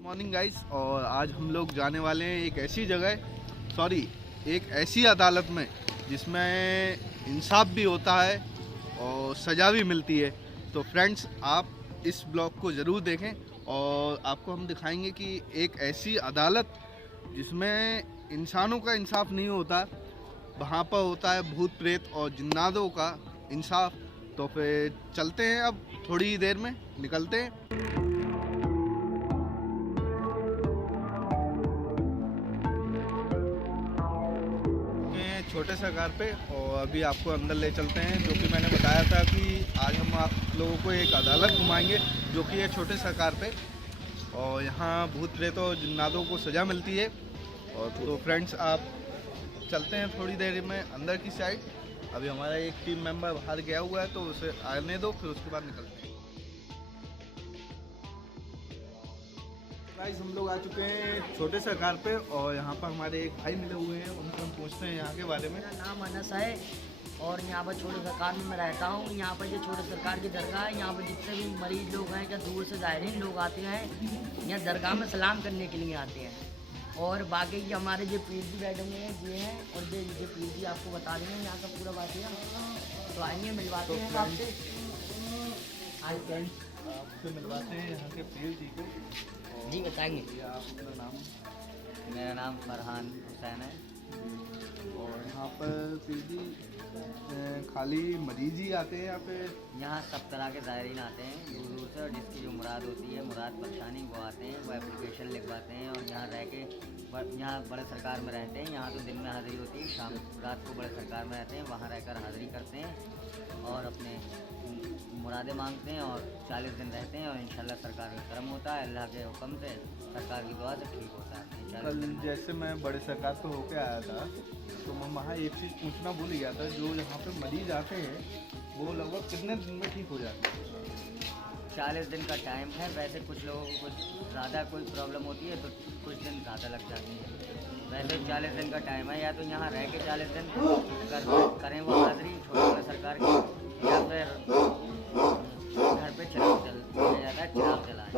Morning guys. और आज हम लोग जाने वाले हैं एक ऐसी जगह, एक ऐसी अदालत में जिसमें इंसाफ भी होता है और सज़ा भी मिलती है। तो फ्रेंड्स, आप इस ब्लॉग को ज़रूर देखें और आपको हम दिखाएंगे कि एक ऐसी अदालत जिसमें इंसानों का इंसाफ नहीं होता, वहाँ पर होता है भूत प्रेत और जिन्नातों का इंसाफ। तो फिर चलते हैं, अब थोड़ी देर में निकलते हैं। छोटे सा कार पे और अभी आपको अंदर ले चलते हैं, जो कि मैंने बताया था कि आज हम आप लोगों को एक अदालत घुमाएंगे जो कि है छोटे सा कार पे। और यहाँ भूत प्रेत और जिन्नातों को सज़ा मिलती है। और तो फ्रेंड्स, आप चलते हैं थोड़ी देर में अंदर की साइड। अभी हमारा एक टीम मेंबर बाहर गया हुआ है, तो उसे आने दो, फिर उसके बाद निकलते हैं। गाइस, हम लोग आ चुके हैं छोटे सा कार पे और यहाँ पर हमारे एक भाई मिले हुए हैं, उनसे हम पूछते हैं यहाँ के बारे में। मेरा नाम अनस है और यहाँ पर छोटे सरकार में मैं रहता हूँ। यहाँ पर जो छोटे सरकार की दरगाह है, यहाँ पर जितने भी मरीज लोग हैं या दूर से ज़ायरीन लोग आते हैं, यहाँ दरगाह में सलाम करने के लिए आते हैं। और बाकी के हमारे जो पीर जी बैठे हुए हैं ये हैं, और जो पीर जी आपको बता देंगे यहाँ का पूरा बात है। तो आइए मिलवाते हैं आपसे। हाय फ्रेंड्स, आपसे मिलवाते हैं यहाँ के पीर जी को। जी बताएंगे। आप अपना नाम। मेरा नाम फरहान हुसैन है। और यहाँ पर पीर जी खाली मरीज ही आते हैं यहाँ पे? यहाँ सब तरह के ज़ायरीन आते हैं दूर दूर से, और जिसकी जो मुराद होती है, मुराद परेशानी, वो आते हैं, वो एप्लीकेशन लिखवाते हैं और यहाँ रह के यहाँ बड़े सरकार में रहते हैं। यहाँ तो दिन में हाज़िरी होती है, शाम रात को बड़े सरकार में रहते हैं, वहाँ रहकर हाज़िरी करते हैं और अपने मुरादें मांगते हैं और 40 दिन रहते हैं। और इंशाल्लाह सरकार का करम होता है, अल्लाह के हुक्म से, सरकार की दुआ से ठीक होता है। कल जैसे मैं बड़े सरकार पे होके आया था, तो मैं वहाँ एक चीज़ पूछना भूल गया था। जो यहाँ पे मरीज आते हैं वो लगभग कितने दिन में ठीक हो जाते हैं? 40 दिन का टाइम है। वैसे कुछ लोगों को कुछ ज़्यादा कोई प्रॉब्लम होती है तो कुछ दिन ज़्यादा लग जाती है। वैसे 40 दिन का टाइम है, या तो यहाँ रह के 40 दिन करें वो हाज़िरी छोटे सरकार की, या फिर घर पे चिराग जल जाता है, चिराग जलाएं।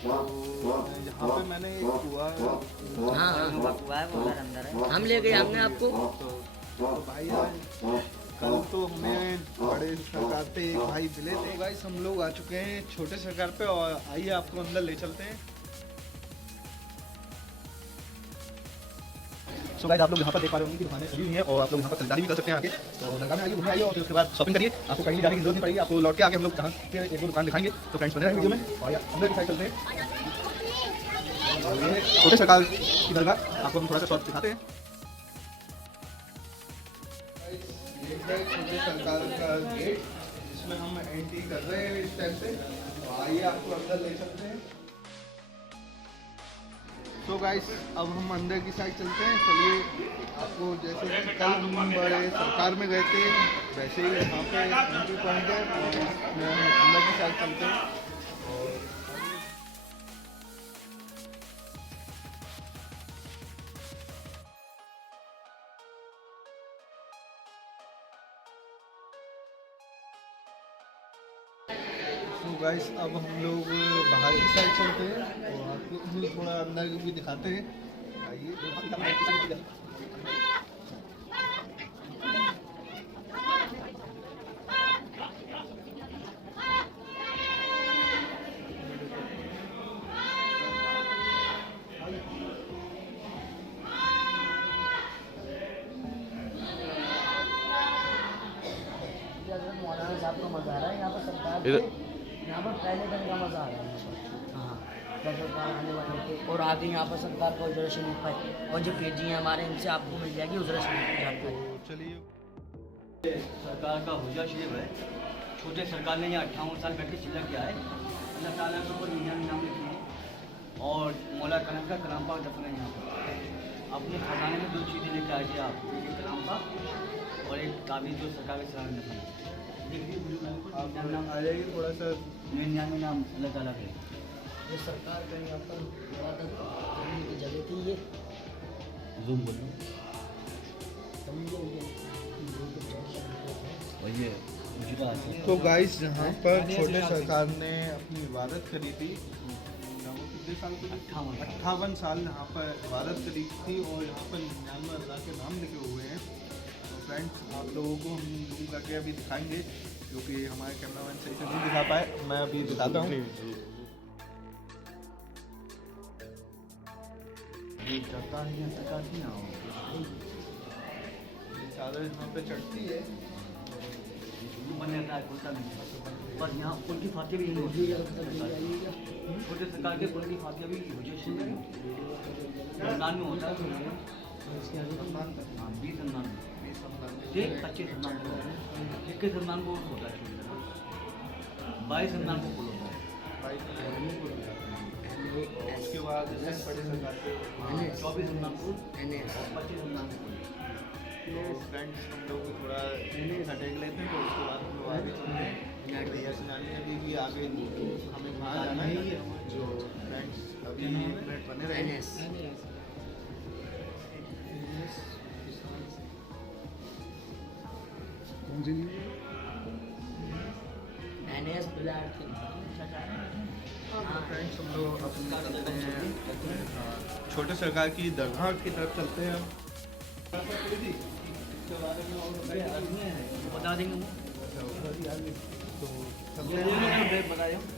यहाँ पे मैंने एक कुआ, हाँ कुआ है, वो उधर अंदर है, हम ले गए हमने आपको। तो भाई आज कल तो हमें बड़े सरकार पे एक भाई मिले थे। गाइस, हम लोग आ चुके हैं छोटे सरकार पे और आइए आपको अंदर ले चलते हैं। सो गाइस, आप लोग यहाँ पर देख पा रहे होंगे कि दुकानें सजी हुई हैं और आप लोग यहाँ पर खरीदारी भी कर सकते हैं आके। तो दरगाह में आइए, घूमने आइए और फिर उसके बाद शॉपिंग करिए। आपको कहीं जाने की जरूरत नहीं पड़ेगी, आपको लौट के आके हम लोग जहाँ के एक दो दुकान दिखाएंगे। तो फ्रेंड्स, बने रहें वीडियो में और अंदर की साइड चलते हैं। छोटे सरकार की दरगाह आपको हम थोड़ा सा शॉर्ट दिखाते हैं। छोटे सरकार का गेट, जिसमें हम एंट्री कर रहे हैं इस टाइम से। तो आइए आपको अंदर ले चलते हैं। तो गाइस, अब हम अंदर की साइड चलते हैं। चलिए, आपको जैसे कि कल हम बड़े सरकार में गए थे, वैसे ही यहाँ पे एंट्री पॉइंट है और हम अंदर की साइड चलते हैं। तो गाइस, अब हम लोग बाहर की साइड चलते हैं और आपको थोड़ा अंदर भी दिखाते हैं। आइए। मौलाना साहब का मज़ा आ रहा है यहाँ पर सरकार, यहाँ पर पहले दिन का मज़ा आ रहा है। हाँ, सरकार आने वाले थे और आगे यहाँ पर सरकार का उजरा शरीफ है, और जो पीर जी हैं हमारे, इनसे आपको मिल जाएगी उजरा शरीफ की जानकारी। चलिए, सरकार का हुजा शरीफ है। छोटे सरकार ने यहाँ 58 साल बैठ के चिल्ला किया है। अल्लाह ताला के ऊपर नाम लिखे हैं और मौला कलम का कलाम पाक दफन है यहाँ पर। अपने खजाने में 2 चीज़ें लेकर आइए आप, एक कलाम पाक और एक काबिज जो सरकार के सलाम दफन है। आप नाम आ जाइए थोड़ा सा। 99 नाम अल्लाह ताला के। ये सरकार का यहाँ पर इबादत करने की जगह थी। ये जूम बोलो और ये तो गाइस, यहाँ पर छोटे सरकार ने अपनी इबादत करी थी। कितने साल के 58 58 साल यहाँ पर इबादत करी थी और यहाँ पर 99 अल्लाह के नाम लिखे हुए हैं। तो फ्रेंड्स आप लोगों को हम जूम करके अभी दिखाएंगे, क्योंकि हमारे कैमरामैन सही से नहीं दिखा पाए। मैं अभी दिखाता हूँ। चढ़ता है यहाँ चढ़ती ना चादर यहाँ पे चढ़ती है, बन जाता है कुर्ता भी, पर यहाँ पुल की फातिया भी नहीं होती है। छोटे सरकार के पुल की फातिया भी रमजान में होता है। हाँ 20 रमजान में, 25 रमजान में, 21 रमजान को होता है, 22 रमजान को पुल होता है। उसके बाद जैसे बड़े सरकार के 24 रमजान को, 25 रमजान को। तो फ्रेंड्स हम लोग थोड़ा सटेक लेते हैं, तो उसके बाद हम लोग आगे चलते हैं। भैया से जाने अभी भी आगे हमें कहाँ जाना है, जो फ्रेंड्स अभी 1 मिनट बने रहे। फ्रेंड्स हम लोग अपने चलते हैं छोटे सरकार की दरगाह की तरफ चलते हैं। बता देंगे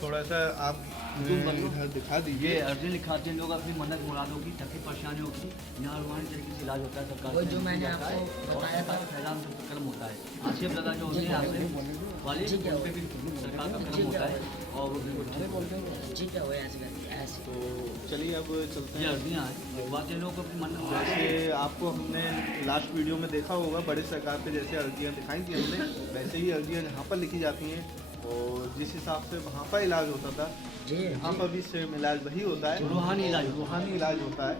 थोड़ा सा आप इधर दिखा ये दीजिए। अर्जी लिखाते हैं लोग अपनी मन्नत मुरादों की, तकलीफ परेशानियों की, यहाँ रूहानी तरीके से इलाज होता है सरकार वो से जो मैंने जाता है, आपको और बताया था। सरकार का फैजान सब कर्म होता है। आसिफ दादा जो होते हैं आपसे वाले ठीक है। उन पे भी सरकार का कर्म होता है और वो बिल्कुल ठीक होता है। ठीक है वो ऐसे तो चलिए अब चलते ये हैं। अर्जियाँ हैं, बात ये लोग अपनी मन्नत जैसे आपको हमने लास्ट वीडियो में देखा होगा, बड़े सरकार पे जैसे अर्जियाँ दिखाई थी हमने, वैसे ही अर्जियाँ यहाँ पर लिखी जाती हैं और जिस हिसाब से वहाँ पर इलाज होता था जी यहाँ पर भी सेम इलाज वही होता है। रूहानी इलाज रूहानी इलाज होता है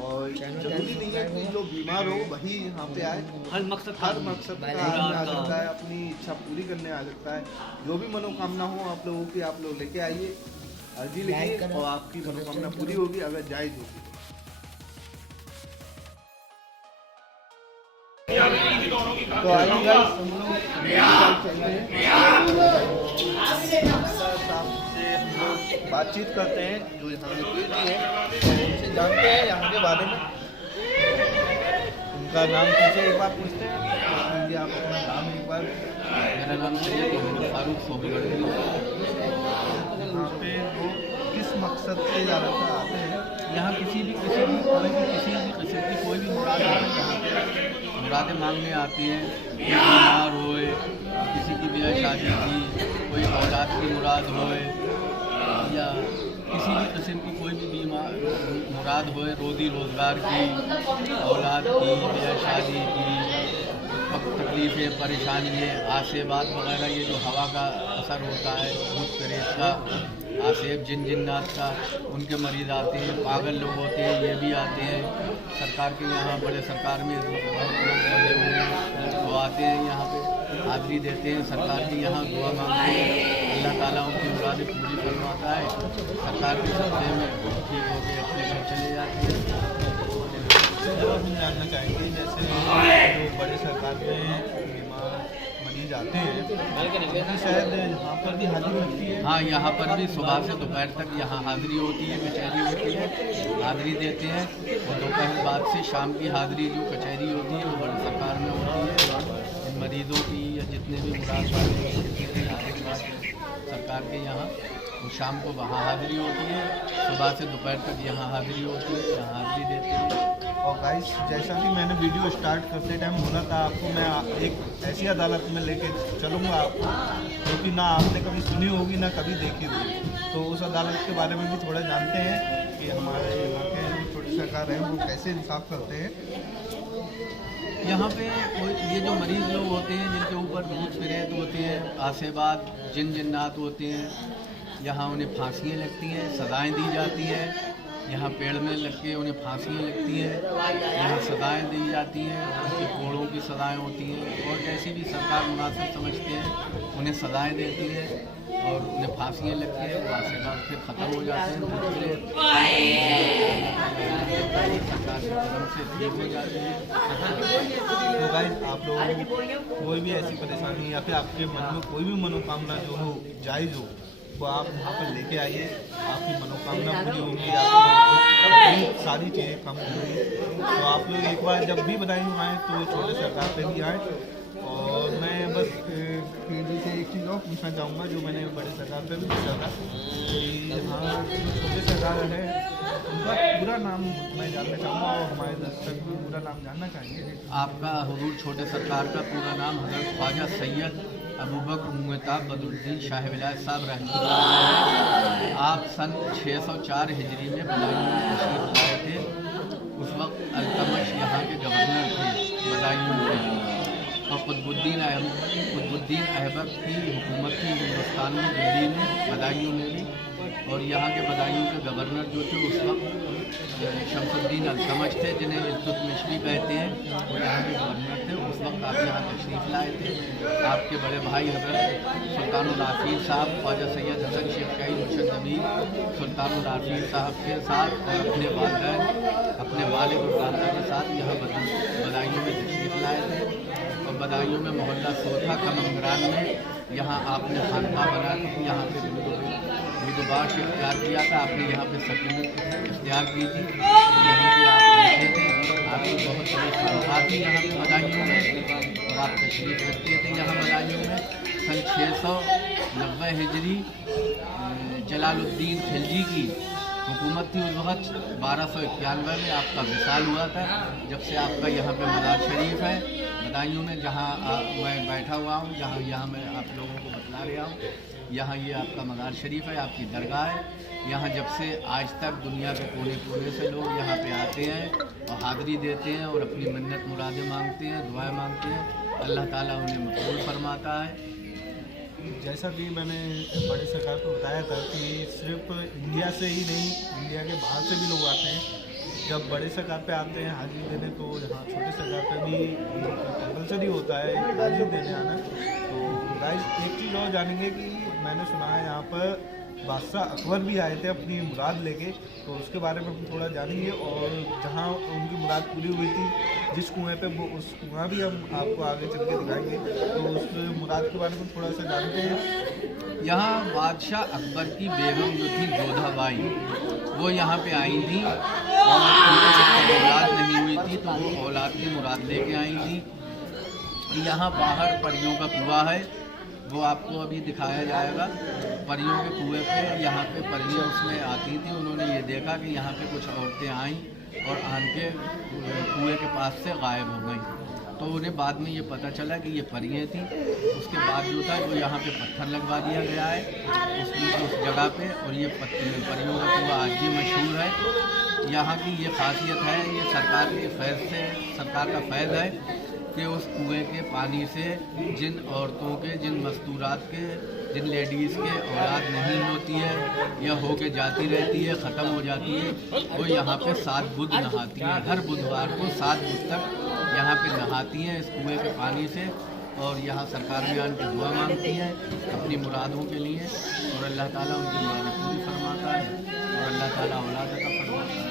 और जरूरी नहीं है कि जो बीमार हो वही यहाँ पे आए। हर मकसद हर मकसद का आदमी आ सकता है, अपनी इच्छा पूरी करने आ सकता है। जो भी मनोकामना हो आप लोगों की, आप लोग लेके आइए, अर्जी लिखिए और आपकी मनोकामना पूरी होगी अगर जायज़ होगी। तो आइए गाइस हम लोग चलते हैं। साहब से हम लोग बातचीत करते हैं जो यहाँ के पीर जी हैं, तो उनसे जानते हैं यहाँ के बारे में। उनका नाम पूछे एक बार पूछते हैं। लीजिए आप अपना नाम एक बार। मेरा नाम सैयद मोहम्मद फारूक सोबीगढ़। यहाँ पे वो किस मकसद से ज़्यादातर आते हैं? यहाँ किसी भी किस्म की कोई भी मुराद मुरादें मांगने आती हैं। कोई बीमार होए, किसी की ब्याह शादी की, कोई औलाद की मुराद होए या किसी भी किस्म की कोई भी बीमार मुराद होए, रोज़ी रोज़गार की, औलाद की, ब्याह शादी की, तकलीफ़ें परेशानियाँ, आसेबात वगैरह, ये जो हवा का असर होता है, भूत प्रेत का, आसेब जिन जिन्नात का, उनके मरीज़ आते हैं। पागल लोग होते हैं ये भी आते हैं। सरकार के यहाँ बड़े सरकार में बहुत लोग बने हुए हैं, वो आते हैं यहाँ पे हाज़िरी देते हैं, सरकार की यहाँ दुआ मांगते हैं। अल्लाह ताला उनकी मुरादें पूरी करवाता है। सरकार के सदक़े में ठीक होकर अपने घर चले जाते हैं। और हम जानना चाहेंगे जैसे जो बड़े सरकार में बीमार मरीज आते हैं, तो शायद यहाँ पर भी हाजिरी लगती है। हाँ, यहाँ पर भी सुबह से दोपहर तक यहाँ हाज़िरी होती है, कचहरी होती है, हाज़िरी देते हैं। और दोपहर बाद से शाम की हाज़िरी जो कचहरी होती है वो बड़ी सरकार में होती है। इन मरीज़ों की या जितने भी मुराद वाले सरकार के यहाँ, वो शाम को वहाँ हाज़िरी होती है, सुबह से दोपहर तक यहाँ हाज़िरी होती है, यहाँ हाज़िरी देते हैं। और गाइस जैसा कि मैंने वीडियो स्टार्ट करते टाइम बोला था आपको, मैं एक ऐसी अदालत में लेके चलूँगा आपको क्योंकि ना आपने कभी सुनी होगी ना कभी देखी होगी। तो उस अदालत के बारे में भी थोड़ा जानते हैं कि हमारे यहाँ के जो छोटे सरकार हैं वो कैसे इंसाफ करते हैं। यहाँ पे कोई ये जो मरीज़ लोग होते हैं जिनके ऊपर भूत प्रेत होते हैं, आसेबात जिन जिन्नात होते हैं, यहाँ उन्हें फांसियाँ लगती हैं, सज़ाएँ दी जाती हैं। यहाँ पेड़ में लग के उन्हें फांसियाँ लगती हैं, यहाँ सज़ाएँ दी जाती हैं, उनके कोड़ों की सज़ाएँ होती हैं और जैसी भी सरकार मुनासिब समझते हैं उन्हें सज़ाएँ देती है और उन्हें फांसियाँ लगती हैं। वहाँ से बाद फिर ख़त्म हो जाते हैं, सरकार के कदम से ठीक हो जाते हैं। तो गाइस आप लोगों को कोई भी ऐसी परेशानी या फिर आपके मन में कोई भी मनोकामना जो हो जायज़ हो, वो आप यहाँ पर लेके आइए, आपकी मनोकामना पूरी होगी, आपकी सारी चीज़ें कम होंगी। तो आप लोग एक बार जब भी बदायूं आएँ तो छोटे सरकार पे भी आएँ। और मैं बस जी से एक चीज़ और पूछना चाहूँगा जो मैंने बड़े सरकार पे भी पूछा था कि यहाँ छोटे सरकार है उनका पूरा नाम मैं जानना चाहूँगा और हमारे दर्शक भी पूरा नाम जानना चाहेंगे। आपका हुजूर छोटे सरकार का पूरा नाम हज़रत ख्वाजा सैयद अबू बकर मुअत्तब बदरुद्दीन शाह विलायत साहब रहमतुल्लाह अलैह। आप सन 604 हिजरी में बदायूं में तशरीफ लाए थे। उस वक्त अल्तमश यहाँ के गवर्नर थे बदायूं के, और कुतुबुद्दीन ऐबक की हुकूमत थी हिंदुस्तान में, दिल्ली में, बदायूं में भी। और यहाँ के बदायूं के गवर्नर जो थे उस वक्त शमसुद्दीन अल्तमश थे, जिन्हें इल्तुतमिशी कहते हैं, वो यहाँ के गवर्नर थे। उस वक्त आप यहाँ तशरीफ़ लाए थे। आपके बड़े भाई हज़रत सुल्तानुल आफीज़ साहब, ख्वाजा सैयद हसन शेख शाही मुर्शद नबी सुल्तानुल आफीज़ साहब के साथ और अपने वालिदैन, अपने वालिद और वालिदा के साथ यहाँ बदायूं में तशरीफ़ लाए थे। और बदायूं में मोहल्ला सोथा कमंगरान में यहाँ आपने खानका बना के यहाँ पे विदुबाश इख्तियार किया था। आपने यहाँ पे सकीनत इख्तियार की थी, यहीं पे आप रहते थे। आपकी बहुत बड़ी खानका थी यहाँ पे बदायूं में, और आप तशरीफ़ रखते थे यहाँ बदायूं में। सन 690 हिजरी जलालुद्दीन खिलजी की हुकूमत थी उस वक्त। 1291 में आपका विसाल हुआ था। जब से आपका यहाँ पे मज़ार शरीफ है बदायूं में, जहाँ मैं बैठा हुआ हूँ, जहाँ यहाँ मैं आप लोगों को बतला रहा हूँ, यहाँ ये आपका मज़ार शरीफ है, आपकी दरगाह है। यहाँ जब से आज तक दुनिया के कोने कोने से लोग यहाँ पे आते हैं और हाज़िरी देते हैं और अपनी मन्नत मुरादें मांगते हैं, दुआएं मांगते हैं। अल्लाह ताला उन्हें मकबूल फरमाता है। जैसा कि मैंने बड़े सरकार को बताया था कि सिर्फ इंडिया से ही नहीं, इंडिया के बाहर से भी लोग आते हैं। जब बड़े सरकार पे आते हैं हाजिरी देने, तो यहाँ छोटे सरकार पे भी कंपलसरी होता है हाजिरी देने आना। तो गाइस एक चीज़ और जानेंगे कि मैंने सुना है यहाँ पर बादशाह अकबर भी आए थे अपनी मुराद लेके, तो उसके बारे में हम थोड़ा जानेंगे। और जहाँ उनकी मुराद पूरी हुई थी जिस कुएं पे, वो उस कुआं भी हम आपको आगे चल के दिखाएंगे। तो उस मुराद के बारे में थोड़ा सा जानते हैं। यहाँ बादशाह अकबर की बेगम जो थी जोधाबाई, वो यहाँ पे आई थी और उनको औलाद नहीं हुई थी, तो वो औलाद की मुराद लेके आई थी। यहाँ बाहर परियों का कुआं है, वो आपको अभी दिखाया जाएगा। परियों के कुएं पे यहाँ पे परियां उसमें आती थी। उन्होंने ये देखा कि यहाँ पे कुछ औरतें आईं और आन के कुएं के पास से गायब हो गईं। तो उन्हें बाद में ये पता चला कि ये परियां थी। उसके बाद जो था वो यहाँ पे पत्थर लगवा दिया गया है उस जगह पे, और ये परियों का कुआं आज भी मशहूर है। यहाँ की ये खासियत है, ये सरकार के फैज़ से, सरकार का फैज़ है कि उस कुएं के पानी से जिन औरतों के, जिन मस्तूरात के, जिन लेडीज़ के औलाद नहीं होती है या हो के जाती रहती है, ख़त्म हो जाती है, वो यहाँ पे 7 बुध नहाती हैं। हर बुधवार को 7 बुध तक यहाँ पे नहाती हैं इस कुएं के पानी से, और यहाँ सरकार में आन की दुआ मांगती हैं अपनी मुरादों के लिए, और अल्लाह ताला उनकी मुरादें पूरी फरमाता है और अल्लाह ताला औलाद अता फरमाता है।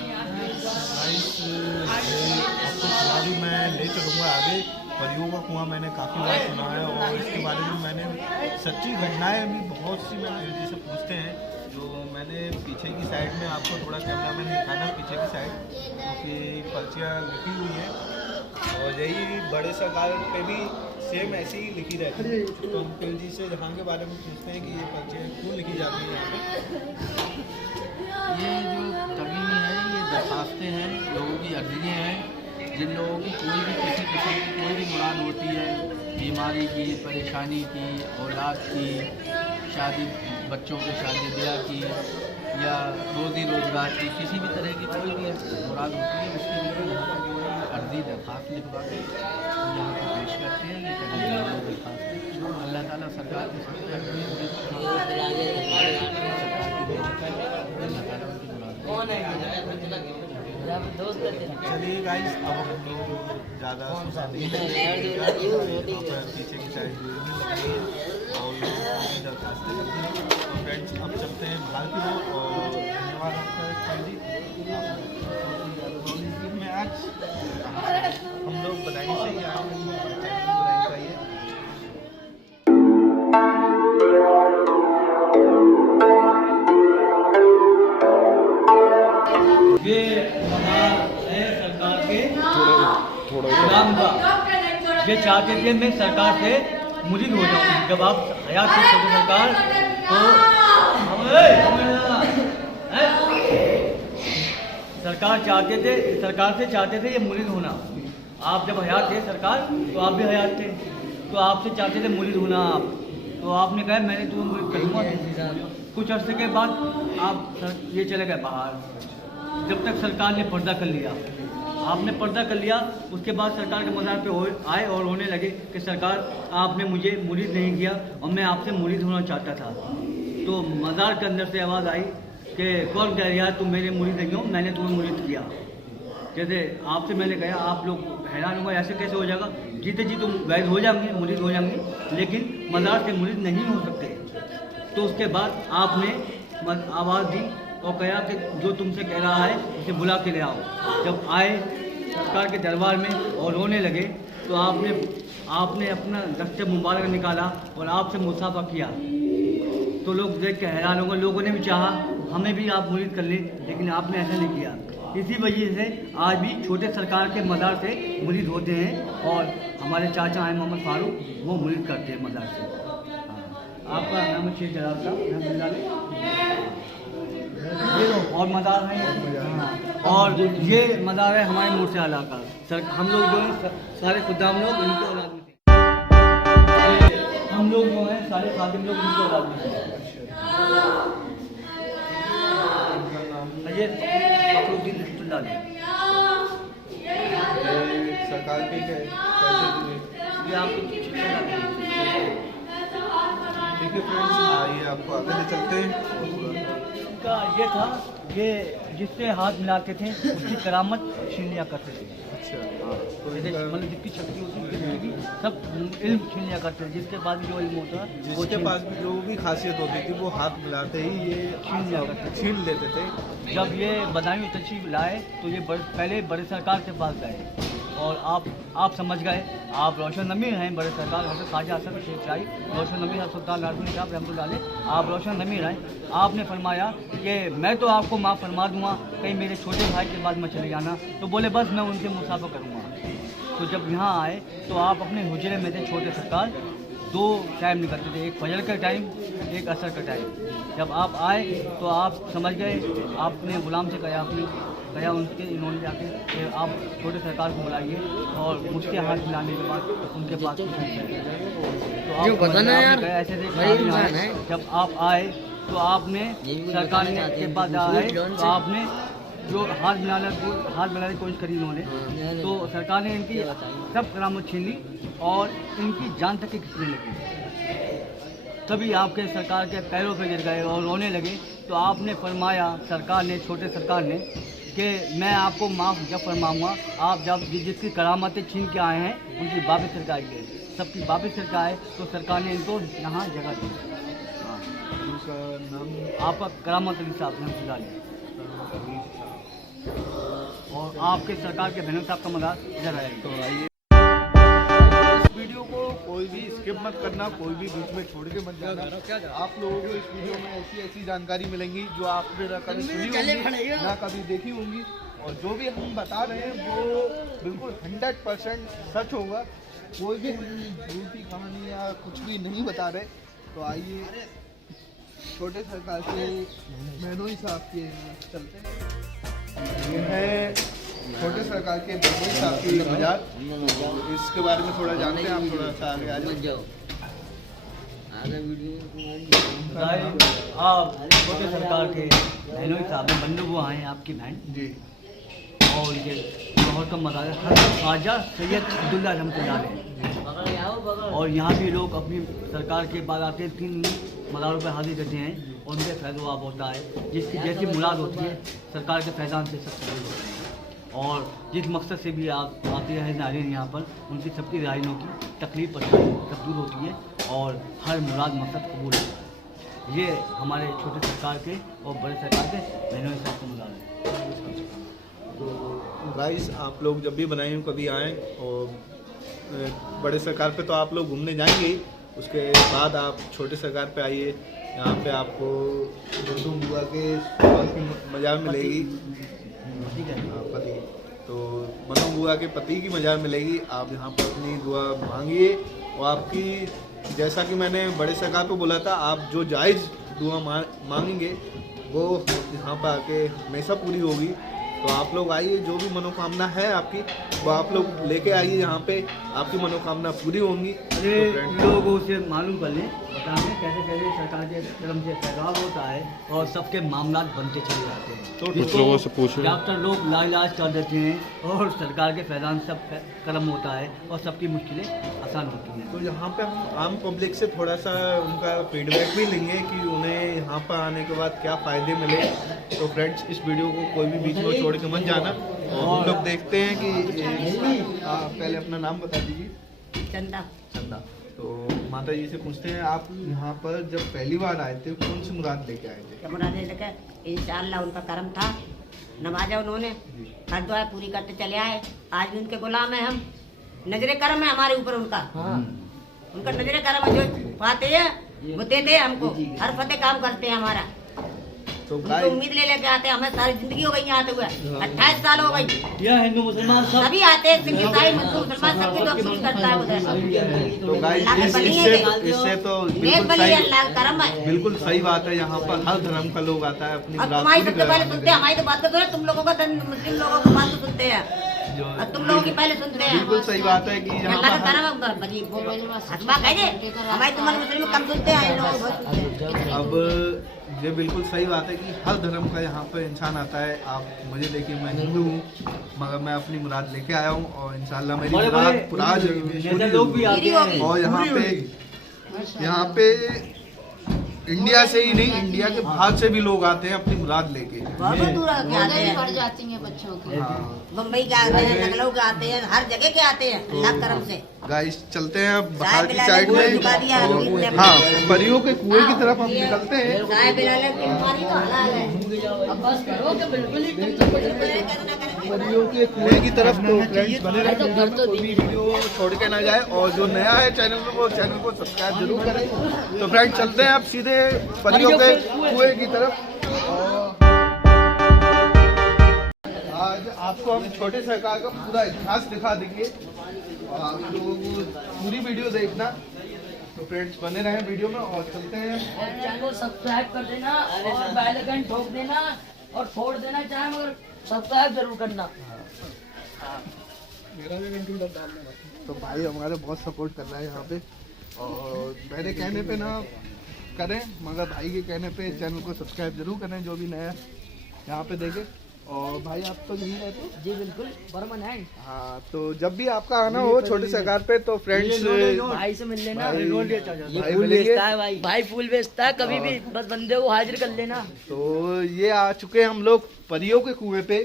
आपको सुना भी मैं ले चलूँगा आगे। परियों का कुआं मैंने काफ़ी बार सुना है और इसके बारे में मैंने सच्ची घटनाएं भी बहुत सी मैंने जैसे पूछते हैं। जो मैंने पीछे की साइड में आपको थोड़ा कैमरा मैन दिखाना, पीछे की साइड क्योंकि पर्चियाँ लिखी हुई हैं और यही बड़े सरकार पे भी सेम ऐसी ही लिखी रहती है। तो अंकल जी से जहाँ के बारे में पूछते हैं कि ये पर्चियाँ क्यों लिखी जाती हैं यहाँ पे। ये जो तवील है, ये दरखास्तें हैं, लोगों की अर्जियाँ हैं। जिन लोगों की कोई भी किसी किस्म की कोई भी मुराद होती है, बीमारी की, परेशानी की, औलाद की, शादी, बच्चों के शादी ब्याह की, या रोज़ी रोज़गार की, किसी भी तरह की कोई भी मुराद होती है, उसके लिए यहाँ पर जो है अर्जी दरख्वास्त लिखवा के यहाँ पर पेश करते हैं। ये कभी दरख्वास्त अल्लाह ताला सरकार की सबसे अल्लाह ताला उनकी मुराद। चलिए गाइस, अब हम लोग ज़्यादा पीछे की साइड और दरखास्तें करते हैं। तो फ्रेंड्स अब चलते हैं बाहर की ओर, और धन्यवाद आपका जी। में आज हम लोग बदायूं से ही आए हैं, बदायूं का ये ये मजार है सरकार के गुलाम का। ये चाहते थे मैं सरकार से मुरीद हो जाऊँ। जब आप हयात थे छोटे सरकार तो सरकार से चाहते थे ये मुरीद होना। आप जब हयात थे सरकार तो आप भी हयात थे, तो आपसे चाहते थे मुरीद होना आप, तो आपने कहा मैंने तुम्हें मुरीद करूँगा। कुछ अर्से के बाद आप ये चले गए बाहर। जब तक सरकार ने पर्दा कर लिया, आपने पर्दा कर लिया, उसके बाद सरकार के मज़ार पे आए और रोने लगे कि सरकार आपने मुझे मुरीद नहीं किया और मैं आपसे मुरीद होना चाहता था। तो मज़ार के अंदर से आवाज़ आई कि कौन कह रहा है तुम मेरे मुरीद नहीं हो, मैंने तुम्हें मुरीद किया। जैसे आपसे मैंने कहा, आप लोग हैरान होंगे ऐसे कैसे हो जाएगा, जीते जी तुम वैद हो जाएंगे, मुरीद हो जाएंगे, लेकिन मज़ार से मुरीद नहीं हो सकते। तो उसके बाद आपने आवाज़ दी और कहा कि जो तुमसे कह रहा है उसे बुला के ले आओ। जब आए सरकार के दरबार में और रोने लगे तो आपने अपना दस्ते मुबारक निकाला और आपसे मुसाफा किया। तो लोग देख के हैरान होंगे। लोगों ने भी चाहा हमें भी आप मुरीद कर लें, लेकिन आपने ऐसा नहीं किया। इसी वजह से आज भी छोटे सरकार के मज़ार से मुरीद होते हैं और हमारे चाचा हैं मोहम्मद फारूक, वो मुरीद करते हैं मज़ार से। आपका नाम है शेख जलाल साहब, ये और मज़ार है और ये मज़ार है हमारे मूर्से आला का। सर हम लोग जो हैं सारे खुदाम लोग इनके औलाद में थे। हम लोग जो हैं सारे खादिम लोग इनके औलाद में थे। ये फखरुद्दीन रहमतुल्लाह अलैह सरकार के कैसे जुड़े, ये आपको ठीक है फ्रेंड्स, आइए आपको आगे ले चलते हैं। उनका ये था, ये जिससे हाथ मिलाते थे उसकी करामत छीन लिया करते थे। अच्छा, तो मतलब जिसकी शक्ति होती थी सब इल्म छीन लिया करते थे। जिसके पास भी जो इल्म होता जिसके पास भी जो भी खासियत होती थी वो हाथ मिलाते ही ये छीन लेते थे। जब ये बदायूं तशरीफ लाए तो ये पहले बड़े सरकार के पास गए और आप समझ गए, आप रोशन नमीर हैं। बड़े सरकार हज़रत ख्वाजा हसन शेख शाही रोशन नमीर सुल्तान लाडपुरी साहब रहमतुल्लाह अलैह, आप रोशन नमीर हैं। आपने फरमाया कि मैं तो आपको माफ़ फरमा दूँगा, कहीं मेरे छोटे भाई के बाद मैं चले जाना। तो बोले बस मैं उनसे मुसाफा करूँगा। तो जब यहाँ आए तो आप अपने हुजरे में थे छोटे सरकार, 2 टाइम निकलते थे, एक फजर का टाइम, एक असर का टाइम। जब आप आए तो आप समझ गए, आपने गुलाम से कहा, आपने कहा उनके इन्होंने जाके कि आप छोटे सरकार को बुलाइए और मुझसे हाथ मिलाने के बाद उनके पास तो आप ऐसे थे। जब आप आए तो आपने सरकार के पास आए तो आपने जो हाथ मिलाने की कोशिश करी इन्होंने, तो सरकार ने इनकी सब करामत छीन ली और इनकी जान तक की खिंचने लगी। तभी आपके सरकार के पैरों पर गिर गए और रोने लगे। तो आपने फरमाया, सरकार ने, छोटे सरकार ने, कि मैं आपको माफ़ जब फरमाऊँगा, आप जब जिसकी करामतें छीन के आए हैं उनकी वापस करके आइए। सबकी वापस करके आए तो सरकार ने इनको यहाँ जगह दी। उनका नाम आपका करामत अली साहब ने और आपके सरकार के बहनों साहब का मज़ार इधर है। तो आइए, इस वीडियो को कोई भी स्किप मत करना, कोई भी बीच में छोड़ के मत जाना। आप लोगों को इस वीडियो में ऐसी जानकारी मिलेंगी जो आपने ना कभी सुनी होंगी ना कभी देखी होंगी। और जो भी हम बता रहे हैं वो बिल्कुल 100% सच होगा। कोई भी हम झूठी कहानी या कुछ भी नहीं बता रहे। तो आइए छोटे सरकार के मेहनोई साहब के चलते हैं। ये है छोटे सरकार के मेहनोई साहब की मज़ार। इसके बारे में थोड़ा जानते हैं, आप थोड़ा सा आगे आ जाओ। आप छोटे सरकार के मेहनोई साहब में बंदू वो आए आपकी बहन जी, और ये बहुत कम मज़ार है हज़रत ख्वाजा सैयद अब्दुल्ला रहमतुल्लाह अलैह। और यहाँ भी लोग अपनी सरकार के बाद आते हैं, 3 मज़ारों पर हाजिर करते हैं और उनके फैज़वाब होता है। जिसकी जैसी मुराद होती है सरकार के फैज़ान से सब कबूल होते हैं। और जिस मकसद से भी आप आते हैं नाज़रीन यहाँ पर, उनकी सबकी राइनों की तकलीफ परेशानी सब दूर होती है और हर मुराद मकसद कबूल होता है। ये हमारे छोटे सरकार के और बड़े सरकार के बहनों के साथ मुराद है। तो गाइस, आप लोग जब भी बनाए कभी आएँ और बड़े सरकार पे तो आप लोग घूमने जाएंगे ही, उसके बाद आप छोटे सरकार पे आइए। यहाँ पे आपको बुड्ढू बुआ के मज़ार मिलेगी। ठीक है। पति, तो मनो बुआ के पति की मजार मिलेगी। आप यहाँ पर अपनी दुआ मांगिए और आपकी, जैसा कि मैंने बड़े सरकार को बोला था, आप जो जायज़ दुआ मांगेंगे वो यहाँ पर आके हमेशा पूरी होगी। तो आप लोग आइए, जो भी मनोकामना है आपकी वो आप लोग लेके आइए, यहाँ पे आपकी मनोकामना पूरी होंगी। अरे लोगों से मालूम कर लें, बता दें कैसे कैसे सरकार के तरफ से फैलाव होता है और सबके मामला बनते चले जाते हैं। तो कुछ लोगों से पूछो, डॉक्टर लोग लाइलाज कर देते हैं और सरकार के फैलान सब कदम होता है और सबकी मुश्किलें आसान होती हैं। तो यहाँ पे हम आम पब्लिक से थोड़ा सा उनका फीडबैक भी लेंगे कि उन्हें यहाँ पर आने के बाद क्या फ़ायदे मिले। तो फ्रेंड्स, इस वीडियो को कोई भी बीच में छोड़ के मत जाना। और हम लोग देखते हैं कि पहले अपना नाम बता दीजिए। चंदा। चंदा। तो माता जी से पूछते हैं, आप यहाँ पर जब पहली बार आए थे कौन सी मुराद लेके आए थे? मुरादें लेकर इंशाअल्लाह उनका करम था, नवाजा उन्होंने, हर दुआ पूरी करते चले आए। आज भी उनके गुलाम हैं हम। नजरे करम है हमारे ऊपर उनका, उनका नजरे करम है। जो पाते हैं वो देते हैं हमको, हर फतेह काम करते हैं हमारा। तो उनको उम्मीद ले लेके आते हैं। हमें सारी जिंदगी हो गई यहाँ आते हुए, 28 साल हो गई। यह हिंदू मुसलमान सब सभी आते हैं, सिंह ईसाई मुसलमान सबकी दुआ कबूल करता है उधर। तो गाइस, अल्लाह के बली इससे है, इससे तो नेक बली है, अल्लाह का करम है। बिल्कुल सही बात है। यहाँ पर हर धर्म का लोग आता है अपनी और मुराद तुम्हारी पूरी सबसे पहले करवाने सुनते हैं, हमारी तो बात तो तुम लोगों का, मुस्लिम लोगों की बात तो सुनते हैं जो और तुम लोगों की पहले सुनते हैं। बिल्कुल सही बात है कि यहाँ अल्लाह का पर करम है। बजी हसबा कहे हमारे तुम्हारे मुस्लिम कम सुनते हैं, इन लोगों को बहुत सुनते हैं। अब ये बिल्कुल सही बात है कि हर धर्म का यहाँ पर इंसान आता है। आप मुझे देखिए, मैं हिंदू हूँ मगर मैं अपनी मुराद लेके आया हूँ और इंशाल्लाह मेरी बड़े मुराद बड़े पूरा नेता लोग भी आते हैं। और यहाँ पे इंडिया से ही नहीं, इंडिया के बाहर से भी लोग आते हैं अपनी मुराद लेके। बहुत दूर के आते हैं, पड़ जाती हैं बच्चों की। हाँ मुंबई के आते हैं, लखनऊ के आते हैं, हर जगह के आते हैं अल्लाह करम से। गाइस, चलते हैं अब बाहर की बिलाल साइड ने झुका में। दिया है। हाँ, परियों के कुएं की तरफ हम निकलते हैं। साहिब बिलाल की बीमारी तो हलाल है। अब बस करो कि बिल्कुल ही तुम सब कुछ परियों के कुएं की तरफ तो फ्रेंड्स बने रहे, वीडियो में कोई भी वीडियो छोड़ के ना जाए। और जो नया है चैनल में वो चैनल को सब्सक्राइब जरूर करें। तो फ्रेंड्स, चलते हैं अब सीधे परियों के कुएं की तरफ। आज आपको हम छोटे सरकार का पूरा इतिहास दिखा देंगे और आप लोगों को पूरी वीडियो देखना। तो फ्रेंड्स, बने रहें वीडियो में और चलते हैं। चैनल को सब्सक्राइब कर देना और बेल आइकन ठोक देना और छोड़ देना चाहे, मगर सब्सक्राइब जरूर करना। तो भाई हमारे बहुत सपोर्ट कर रहा है यहाँ पे, और मेरे कहने पे ना करें मगर भाई के कहने पे चैनल को सब्सक्राइब जरूर करें, जो भी नया यहाँ पे देखे। और भाई आप तो यहीं रहते हो? जी बिल्कुल, परमानेंट। हाँ, तो जब भी आपका आना हो छोटे सरकार पे तो फ्रेंड्स भाई से मिल लेना। भाई ये भाई फूल मिलेंगे। बेचता है भाई फूल बेचता है, कभी भी बस बंदे को हाजिर कर लेना। तो ये आ चुके हैं हम लोग परियों के कुएं पे,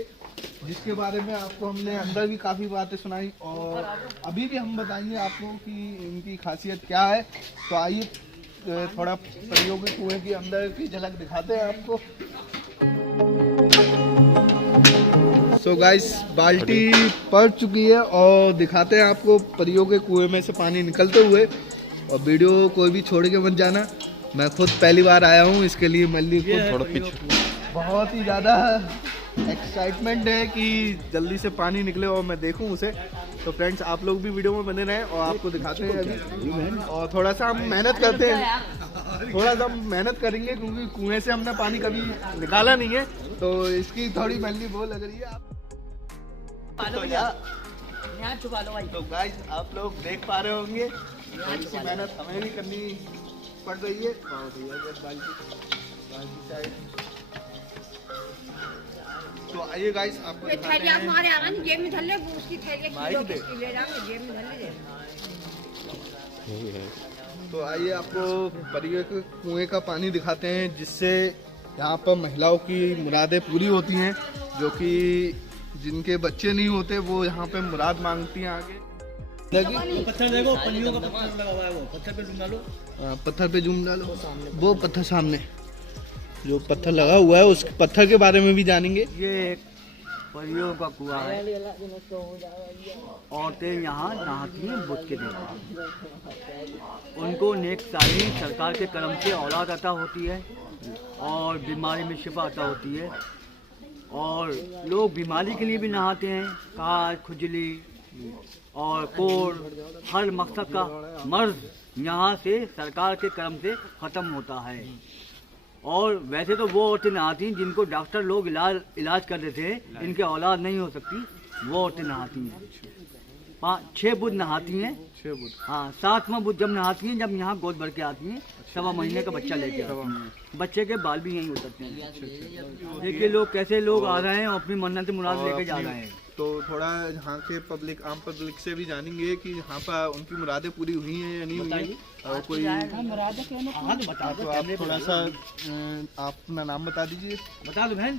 जिसके बारे में आपको हमने अंदर भी काफ़ी बातें सुनाई और अभी भी हम बताएंगे आपको कि इनकी खासियत क्या है। तो आइए थोड़ा परियों के कुएं की अंदर की झलक दिखाते हैं आपको। सो गाइस, बाल्टी पड़ चुकी है और दिखाते हैं आपको परियों के कुएं में से पानी निकलते हुए। और वीडियो कोई भी छोड़ के मत जाना। मैं खुद पहली बार आया हूँ, इसके लिए मल्ली को थोड़ा पीछे बहुत ही ज़्यादा एक्साइटमेंट है कि जल्दी से पानी निकले और मैं देखूं उसे। तो फ्रेंड्स, आप लोग भी वीडियो में बने रहें और आपको दिखाते हैं अभी। और थोड़ा सा हम मेहनत करते हैं, थोड़ा सा हम मेहनत करेंगे क्योंकि कुएं से हमने पानी कभी निकाला नहीं है, तो इसकी थोड़ी मेहनत वो लग रही है। आप यहाँ छुपा लो भाई। तो गाइस, आप लोग देख पा रहे होंगे थोड़ी सी मेहनत हमें भी करनी पड़ रही है। और बाल्टी साइड। तो आइए गाइस, आपको ये दिखाते थैली हैं। हमारे आ रहा है, जेब में धर ले, उसकी थैली माइक किलो दे। की ले जाओ, जेब में धर ले। तो आइए आपको परियों के कुएं का पानी दिखाते हैं, जिससे यहाँ पर महिलाओं की मुरादें पूरी होती हैं, जो कि जिनके बच्चे नहीं होते वो यहाँ पे मुराद मांगती हैं आगे। पत्थर देखो, पन्नियों का पत्थर लगा हुआ है, वो पत्थर पे जूम डालो। पत्थर पे जूम डालो, वो पत्थर सामने जो पत्थर लगा हुआ है, उस पत्थर के बारे में भी जानेंगे। ये एक परियों का कुआं है। औरतें यहाँ नहाती हैं बुद्ध के दिन। उनको नेक साली सरकार के करम से औलाद अता होती है और बीमारी में शिफा अता होती है। और लोग बीमारी के लिए भी नहाते हैं, काज खुजली और कोढ़, हर मकसद का मर्ज यहाँ से सरकार के कर्म से ख़त्म होता है। और वैसे तो वो औरतें नहाती हैं जिनको डॉक्टर लोग इलाज कर देते हैं, इनके औलाद नहीं हो सकती, वो औरतें नहाती हैं। 6 बुध नहाती हैं। 6 बुध। हाँ, 7वां बुध जब नहाती हैं, जब यहाँ गोद भर के आती हैं, 1.25 महीने का बच्चा लेके आती हैं। बच्चे के बाल भी यहीं उतरते हैं। देखिए लोग कैसे लोग आ रहे हैं और अपनी मन्नत मुराद लेके जा रहे हैं। तो थोड़ा यहाँ के आम पब्लिक से भी जानेंगे कि यहाँ पर उनकी मुरादें पूरी हुई हैं या नहीं हुई हैं। और कोई तो आप थोड़ा सा आप अपना नाम बता दीजिए। बता दो बहन।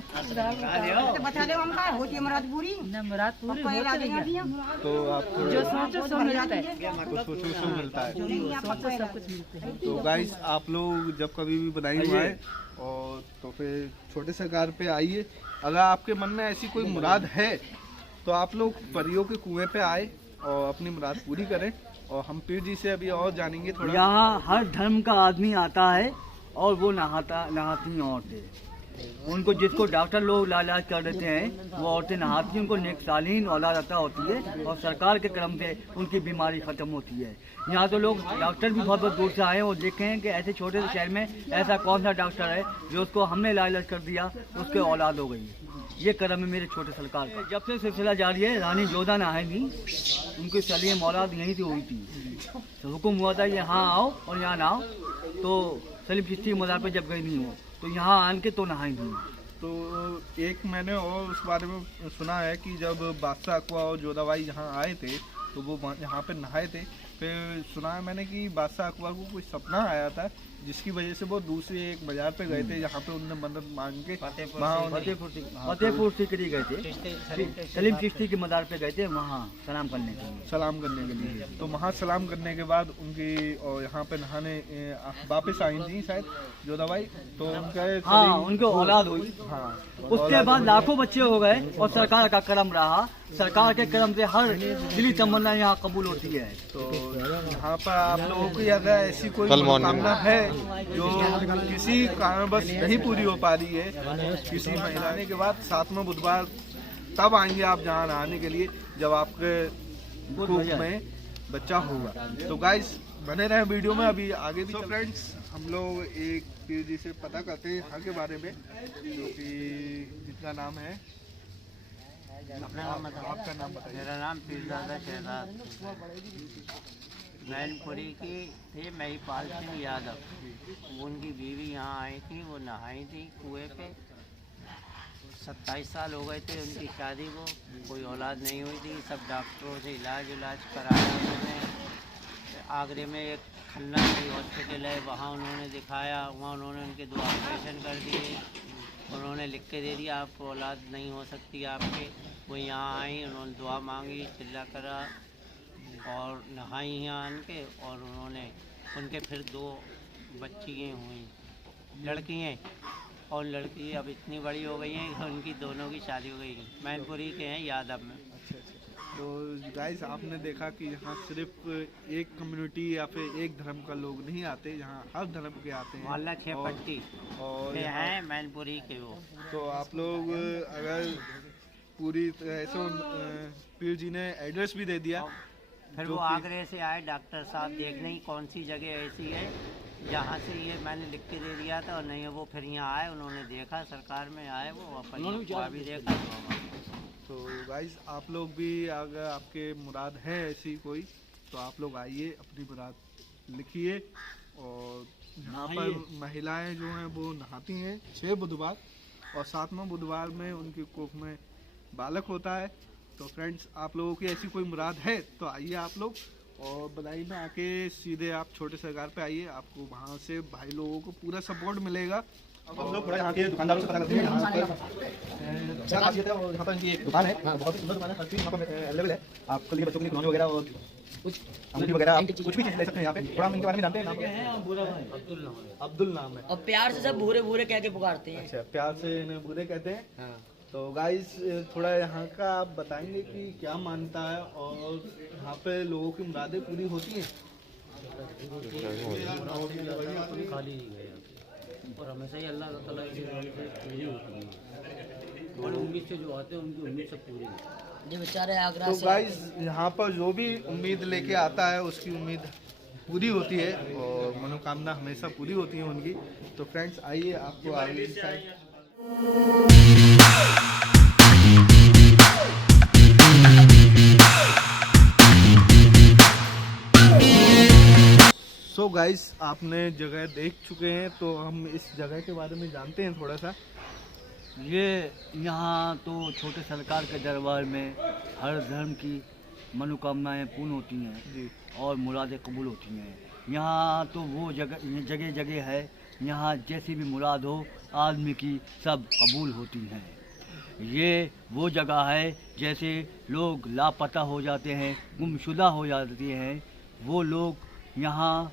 बता दो हमका होती है मुराद पूरी तो आप जो सोचो सो मिलता है। आपको सोचो सो मिलता है। तो गाइस आप लोग जब कभी भी बनाई हुआ है और तो फिर छोटे सरकार पे आइए। अगर आपके मन में ऐसी कोई मुराद है तो आप लोग परियों के कुएं पे आए और अपनी मुराद पूरी करें। और हम पीर जी से अभी और जानेंगे थोड़ा। यहाँ हर धर्म का आदमी आता है और वो नहाती हैं औरतें। उनको जिसको डॉक्टर लोग इलाज कर देते हैं वो औरतें नहाती हैं, उनको नेक सालीन औलाद अता होती है और सरकार के क्रम से उनकी बीमारी ख़त्म होती है। यहाँ तो लोग डॉक्टर भी बहुत बहुत दूर से आए हैं और देखे हैं कि ऐसे छोटे से शहर में ऐसा कौन सा डॉक्टर है जो उसको हमने इलाज कर दिया, उसके औलाद हो गई। ये कर्म है मेरे छोटे सरकार का। जब से सिलसिला जारी है, रानी जोधा नहाएंगी, उनकी सलीम औलाद यहीं से हुई थी। तो हुक्म हुआ था यहाँ आओ और यहाँ नहाओ, तो सलीम चिश्ती मज़ार पे जब गई नहीं हो तो यहाँ आन के तो नहाएंगी। तो एक मैंने और उस बारे में सुना है कि जब बादशाह अकबर और जोधाबाई यहाँ आए थे तो वो यहाँ पे नहाए थे। फिर सुना है मैंने कि बादशाह अकबर को कोई सपना आया था जिसकी वजह से वो दूसरे एक बाजार पे गए थे जहाँ पे उन्होंने मदद मांग के फतेहपुर सीकरी गए थे। सलीम चिश्ती के मज़ार पे गए थे वहाँ सलाम करने के लिए। तो वहाँ सलाम करने के बाद उनकी और यहाँ पे नहाने वापस आई थी शायद जोधाबाई। तो उनके औलाद हुई। हाँ, उसके बाद लाखों बच्चे हो गए और सरकार का करम रहा। सरकार के करम से हर दिली तमन्ना यहाँ कबूल होती है। तो यहाँ पर आप लोगों की अगर ऐसी कोई मनोकामना है जो किसी कारणवश नहीं पूरी हो पा रही है, किसी महीने के बाद 7वां बुधवार तब आएंगे आप जहाँ नहाने के लिए जब आपके कुख में बच्चा होगा। तो गाइस बने रहे वीडियो में, अभी आगे भी। तो फ्रेंड्स हम लोग एक पीर जी से पता करते हैं यहाँ के बारे में, जो कि जिनका नाम है। आपका नाम बताइए। मेरा नाम पीरजादा शहजाद मैनपुरी की थे महिपाल सिंह यादव। उनकी बीवी यहाँ आई थी, वो नहाई थी कुएं पे। 27 साल हो गए थे उनकी शादी को, कोई औलाद नहीं हुई थी। सब डॉक्टरों से इलाज कराया उन्होंने। आगरे में एक खन्ना की हॉस्पिटल है, वहाँ उन्होंने दिखाया। वहाँ उन्होंने उनके 2 ऑपरेशन कर दिए। उन्होंने लिख के दे दिया आपको औलाद नहीं हो सकती आपके। वो यहाँ आई, उन्होंने दुआ मांगी, चिल्ला करा और नहाई यहाँ आन के। और उनके फिर 2 बच्चियाँ हुई, लड़कियाँ। और लड़की अब इतनी बड़ी हो गई हैं कि उनकी दोनों की शादी हो गई। मैनपुरी के हैं यादव में। तो गाइस आपने देखा कि यहाँ सिर्फ एक कम्युनिटी या फिर एक धर्म का लोग नहीं आते, यहाँ हर धर्म के आते हैं। मोहल्ला 6 पट्टी और हैं मैनपुरी के वो। तो आप लोग अगर पूरी तरह से पीर जी ने एड्रेस भी दे दिया। फिर वो आगरे से आए डॉक्टर साहब देखने की कौन सी जगह ऐसी है जहाँ से ये मैंने लिख के दे दिया था। और नहीं वो फिर यहाँ आए, उन्होंने देखा, सरकार में आए, वो अपन भी देखा। तो गाइस आप लोग भी अगर आपके मुराद है ऐसी कोई तो आप लोग आइए, अपनी मुराद लिखिए। और यहाँ पर महिलाएं जो हैं वो नहाती हैं 6 बुधवार और 7वां बुधवार में उनके कोख में बालक होता है। तो फ्रेंड्स आप लोगों की ऐसी कोई मुराद है तो आइए आप लोग, और बदाई में आके सीधे आप छोटे सरकार पे आइए। आपको वहाँ से भाई लोगों को पूरा सपोर्ट मिलेगा। अब हम लोग थोड़ा यहाँ के दुकानदारों से पता करते हैं यहाँ पर क्या खासियत है। और यहाँ पर इनकी एक दुकान है, बहुत ही सुंदर दुकान है, हर चीज़ यहाँ पर अवेलेबल है। आपके लिए बच्चों के लिए खिलौने वगैरह और कुछ अंगूठी वगैरह आप कुछ भी चीज़ ले सकते हैं यहाँ पे। थोड़ा हम इनके बारे में जानते हैं। अब्दुल नाम है और प्यार से सब भूरे भूरे कह के पुकारते हैं। अच्छा, प्यार से इन्हें बुरे कहते हैं। तो गाइस थोड़ा यहाँ का आप बताएंगे कि क्या मानता है और यहाँ पे लोगों की मुरादें पूरी होती हैं। और हमेशा ही अल्लाह ताला की पूरी होती है। और उम्मीद से जो आते हैं उनकी उम्मीद सब पूरी होती है। ये बेचारे आगरा तो से गाइस यहाँ पर जो भी उम्मीद लेके आता है उसकी उम्मीद पूरी होती है और मनोकामना हमेशा पूरी होती है उनकी। तो फ्रेंड्स आइए आपको आगे साइड सो गाइस आपने जगह देख चुके हैं, तो हम इस जगह के बारे में जानते हैं थोड़ा सा। ये यहाँ तो छोटे सरकार के दरबार में हर धर्म की मनोकामनाएं पूर्ण होती हैं जी। और मुरादें कबूल होती हैं। यहाँ तो वो जगह जगह है, यहाँ जैसी भी मुराद हो आदमी की सब कबूल होती हैं। ये वो जगह है जैसे लोग लापता हो जाते हैं, गुमशुदा हो जाते हैं, वो लोग यहाँ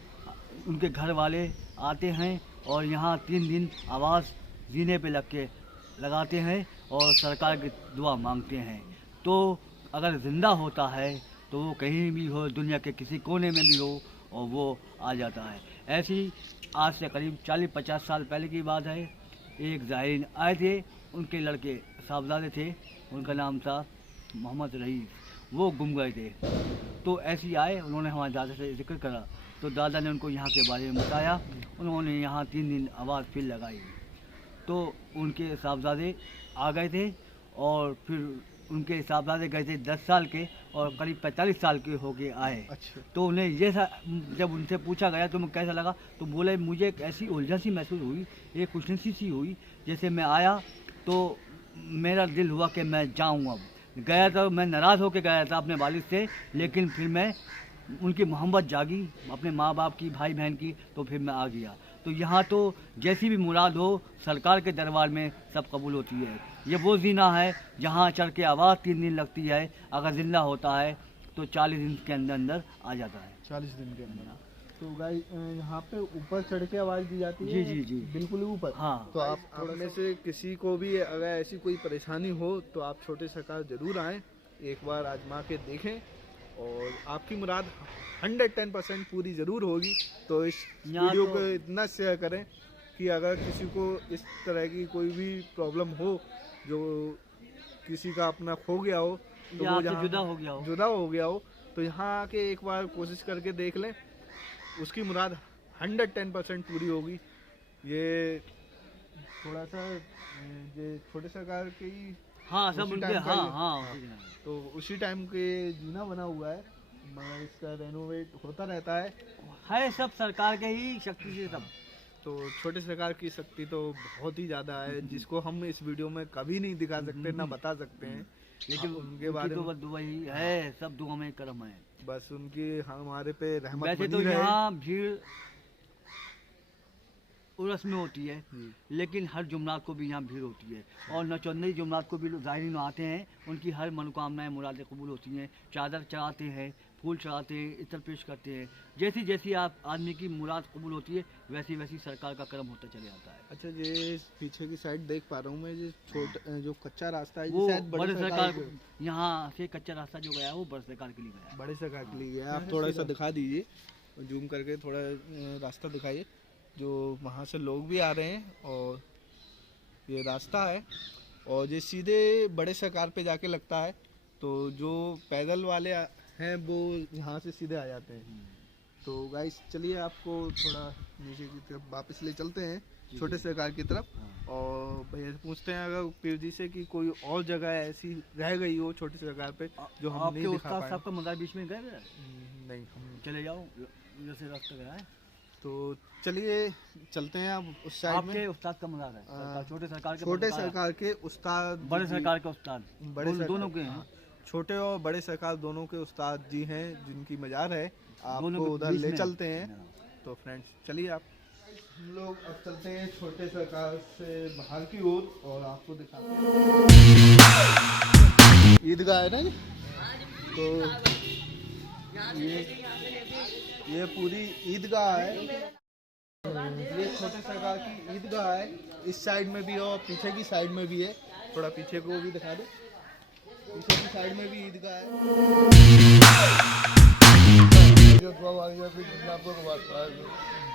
उनके घर वाले आते हैं और यहाँ 3 दिन आवाज़ जीने पे लगाते हैं और सरकार की दुआ मांगते हैं। तो अगर ज़िंदा होता है तो वो कहीं भी हो, दुनिया के किसी कोने में भी हो, और वो आ जाता है। ऐसी आज से करीब 40-50 साल पहले की बात है। एक ज़ाहिरीन आए थे, उनके लड़के साहबजादे थे, उनका नाम था मोहम्मद रईस। वो गुम गए थे, तो ऐसे ही आए, उन्होंने हमारे दादा से जिक्र करा, तो दादा ने उनको यहाँ के बारे में बताया। उन्होंने यहाँ 3 दिन आवाज़ फिर लगाई, तो उनके साहबजादे आ गए थे और फिर उनके साहबजादे गए थे 10 साल के और करीब 45 साल के होके आए। अच्छा। तो उन्हें ये जब उनसे पूछा गया तो मैं कैसा लगा, तो बोले मुझे एक ऐसी उलझन सी महसूस हुई, एक खुशनसी सी हुई। जैसे मैं आया तो मेरा दिल हुआ कि मैं जाऊँ। अब गया तो मैं नाराज़ होकर गया था अपने वालिद से, लेकिन फिर मैं उनकी मोहब्बत जागी अपने माँ बाप की, भाई बहन की, तो फिर मैं आ गया। तो यहाँ तो जैसी भी मुराद हो सरकार के दरबार में सब कबूल होती है। ये वो जीना है जहाँ चढ़ के आवाज़ 3 दिन लगती है, अगर जिंदा होता है तो 40 दिन के अंदर अंदर आ जाता है। 40 दिन के अंदर। तो गाइस यहाँ पे ऊपर चढ़ के आवाज़ दी जाती है? जी जी जी, बिल्कुल ऊपर। हाँ। तो आप में से किसी को भी अगर ऐसी कोई परेशानी हो तो आप छोटे सरकार ज़रूर आएँ, एक बार आजमा के देखें और आपकी मुराद 110% पूरी ज़रूर होगी। तो इस वीडियो को इतना शेयर करें कि अगर किसी को इस तरह की कोई भी प्रॉब्लम हो, जो किसी का अपना खो गया हो, तो वो जुदा हो गया हो, तो यहाँ आके एक बार कोशिश करके देख लें, उसकी मुराद 110% पूरी होगी। ये थोड़ा सा ये छोटे सरकार के ही हाँ सब उसी उनके टाइम का हाँ, ही- तो उसी टाइम के जीना बना हुआ है, मगर इसका रेनोवेट होता रहता है। सब सरकार के ही शक्ति से सब। तो छोटे सरकार की शक्ति तो बहुत ही ज़्यादा है, जिसको हम इस वीडियो में कभी नहीं दिखा सकते ना बता सकते हैं, लेकिन उनके बारे में दुआ ही है, सब दुआ में करम है। बस उनकी हमारे पे रहमत वैसे तो बनी रहे। यहाँ भीड़ उर्स में होती है, जी। लेकिन हर जुमरात को भी यहाँ भीड़ होती है और नचंदई जुमरात को भी लोग ज़ाहिरीन आते हैं, उनकी हर मनोकामनाएं मुरादें कबूल होती हैं। चादर चढ़ाते हैं, फूल चढ़ाते हैं, इतर पेश करते हैं। जैसी जैसी आप आदमी की मुराद कबूल होती है, वैसी वैसी सरकार का करम होता चले जाता है। अच्छा, ये पीछे की साइड देख पा रहा हूँ मैं, ये जो कच्चा रास्ता है, वो ये शायद बड़े सरकार यहाँ से कच्चा रास्ता जो गया है वो बड़े सरकार के लिए गया है। बड़े सरकार के लिए गया। आप थोड़ा सा दिखा दीजिए, जूम करके थोड़ा रास्ता दिखाइए, जो वहाँ से लोग भी आ रहे हैं और ये रास्ता है और ये सीधे बड़े सरकार पे जाके लगता है। तो जो पैदल वाले हैं वो यहाँ से सीधे आ जाते हैं। तो गाइस चलिए आपको थोड़ा नीचे की तरफ वापस ले चलते हैं, छोटे सरकार की तरफ, और भैया से पूछते हैं अगर पीर जी से कि कोई और जगह ऐसी रह गई हो छोटी सरकार पे जो हम आपके नहीं दिखा उस्ताद पाए। साहब का मज़ार बीच में गए थे? नहीं, हम चले जाओ, जैसे रास्ता गया है। तो चलिए चलते हैं अब उस साइड आपके में। उस्ताद का मज़ार है, छोटे सरकार के छोटे बड़े सरकार के उस्ताद, बड़े सरकार के उस्ताद, बड़े सरकार- दोनों के हैं। हाँ, छोटे और बड़े सरकार दोनों के उस्ताद जी हैं जिनकी मजार है, दोनों आपको के उधर बीच ले में। चलते हैं। तो फ्रेंड्स चलिए आप, हम लोग अब चलते हैं छोटे सरकार से बाहर की ओर और आपको दिखाते हैं ईदगाह है ना जी। तो ये पूरी ईदगाह है, ये छोटे सरकार की ईदगाह है। इस साइड में भी है और पीछे की साइड में भी है, थोड़ा पीछे को भी दिखा दो, पीछे की साइड में भी ईदगाह है।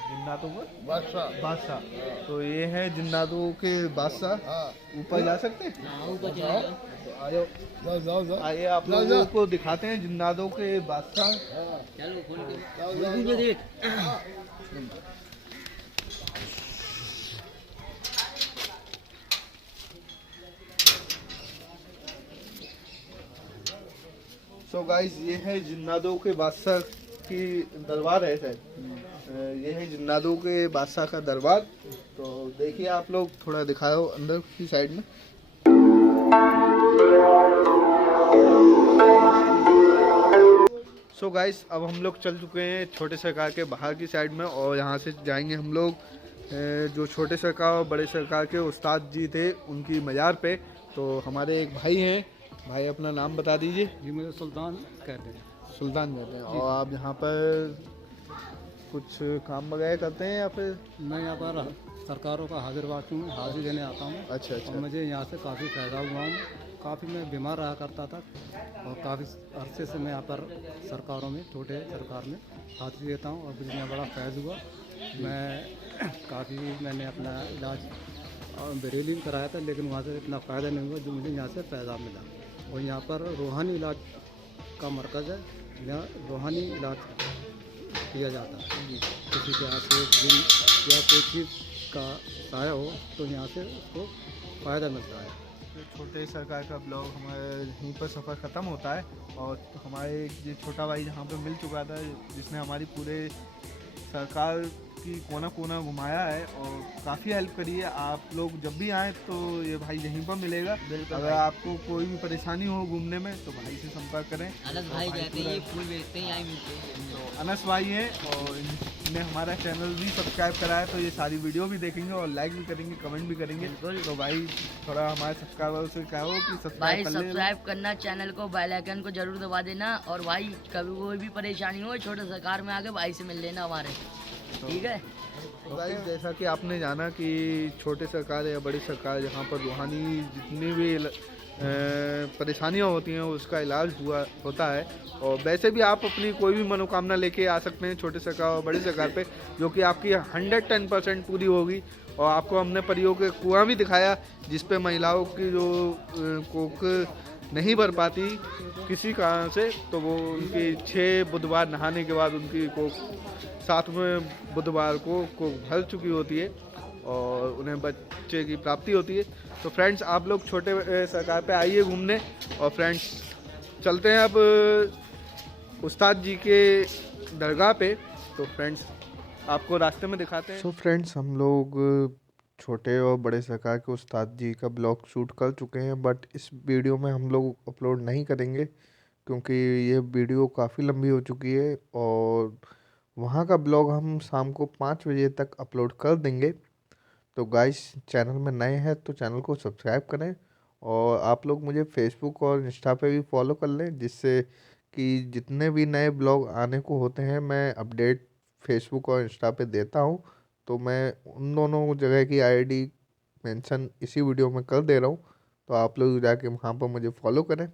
जिन्नातों का बादशाह। तो ये है जिन्नातों के बादशाह। ऊपर जा सकते हैं? आयो आइए आप लोगों को दिखाते हैं जिन्नातों के बादशाह। सो गाइस ये है जिन्नातों के बादशाह की दरबार है शायद। ये है जिन्नातों के बादशाह का दरबार। तो देखिए आप लोग, थोड़ा दिखाओ अंदर की साइड में। सो गाइस अब हम लोग चल चुके हैं छोटे सरकार के बाहर की साइड में, और यहाँ से जाएंगे हम लोग जो छोटे सरकार और बड़े सरकार के उस्ताद जी थे उनकी मज़ार पे। तो हमारे एक भाई हैं, भाई अपना नाम बता दीजिए। जी मुझे सुल्तान कहते हैं। सुल्तान कहते हैं। और आप यहाँ पर कुछ काम वगैरह करते हैं या फिर? मैं यहाँ पर सरकारों का हाजिर वाकई हूँ, हाजिर देने आता हूँ। अच्छा और अच्छा। मुझे यहाँ से काफ़ी फ़ायदा हुआ हूँ। काफ़ी मैं बीमार रहा करता था और काफ़ी अरसे से मैं यहाँ पर सरकारों में, छोटे सरकार में हाजिर देता हूँ और मुझे बड़ा फैज़ हुआ। मैं काफ़ी मैंने अपना इलाज बरेली में कराया था, लेकिन वहाँ से इतना फ़ायदा नहीं हुआ जो मुझे यहाँ से फ़ायदा मिला। और यहाँ पर रूहानी इलाज का मरकज़ है, यहाँ रूहानी इलाज किया जाता है। किसी के यहाँ से जिन या कोई चीज़ का साया हो तो यहाँ से उसको फ़ायदा मिलता है। छोटे सरकार का ब्लॉग हमारे यहीं पर सफ़र ख़त्म होता है। और हमारे ये छोटा भाई जहाँ पे मिल चुका था, जिसने हमारी पूरे सरकार की कोना कोना घुमाया है और काफ़ी हेल्प करी है। आप लोग जब भी आएँ तो ये भाई यहीं पर मिलेगा। अगर आपको कोई भी परेशानी हो घूमने में तो भाई से संपर्क करें। अनस भाई कहते हैं ये फूल बेचते हैं, यहाँ मिलते हैं। तो अनस भाई हैं और इन्हें हमारा चैनल भी सब्सक्राइब करा है, तो ये सारी वीडियो भी देखेंगे और लाइक भी करेंगे, कमेंट भी करेंगे। तो भाई थोड़ा हमारे सब्सक्राइबर से कहो कि भाई सब्सक्राइब कर लें। सब्सक्राइब करना, चैनल को, बेल आइकन को जरूर दबा देना। और भाई कभी कोई भी परेशानी हो छोटे सरकार में आके भाई से मिल लेना हमारे, ठीक है। तो भाई जैसा कि आपने जाना कि छोटे सरकार या बड़ी सरकार, जहाँ पर रूहानी जितनी भी परेशानियाँ होती हैं उसका इलाज होता है। और वैसे भी आप अपनी कोई भी मनोकामना लेके आ सकते हैं छोटे सरकार और बड़ी सरकार पे, जो कि आपकी 110% पूरी होगी। और आपको हमने परियों के कुआं भी दिखाया, जिस पे महिलाओं की जो कोख नहीं भर पाती किसी कारण से, तो वो उनकी 6 बुधवार नहाने के बाद उनकी कोख 7वें बुधवार को भर चुकी होती है और उन्हें बच्चे की प्राप्ति होती है। तो फ्रेंड्स आप लोग छोटे सरकार पे आइए घूमने। और फ्रेंड्स चलते हैं अब उस्ताद जी के दरगाह पे। तो फ्रेंड्स आपको रास्ते में दिखाते हैं। फ्रेंड्स हम लोग छोटे और बड़े सरकार के उस्ताद जी का ब्लॉग शूट कर चुके हैं, बट इस वीडियो में हम लोग अपलोड नहीं करेंगे क्योंकि ये वीडियो काफ़ी लंबी हो चुकी है। और वहाँ का ब्लॉग हम शाम को 5 बजे तक अपलोड कर देंगे। तो गाइस चैनल में नए हैं तो चैनल को सब्सक्राइब करें, और आप लोग मुझे फेसबुक और इंस्टा पे भी फॉलो कर लें, जिससे कि जितने भी नए ब्लॉग आने को होते हैं मैं अपडेट फेसबुक और इंस्टा पे देता हूँ। तो मैं उन दोनों जगह की आईडी मेंशन इसी वीडियो में कर दे रहा हूँ, तो आप लोग जाके वहाँ पर मुझे फॉलो करें।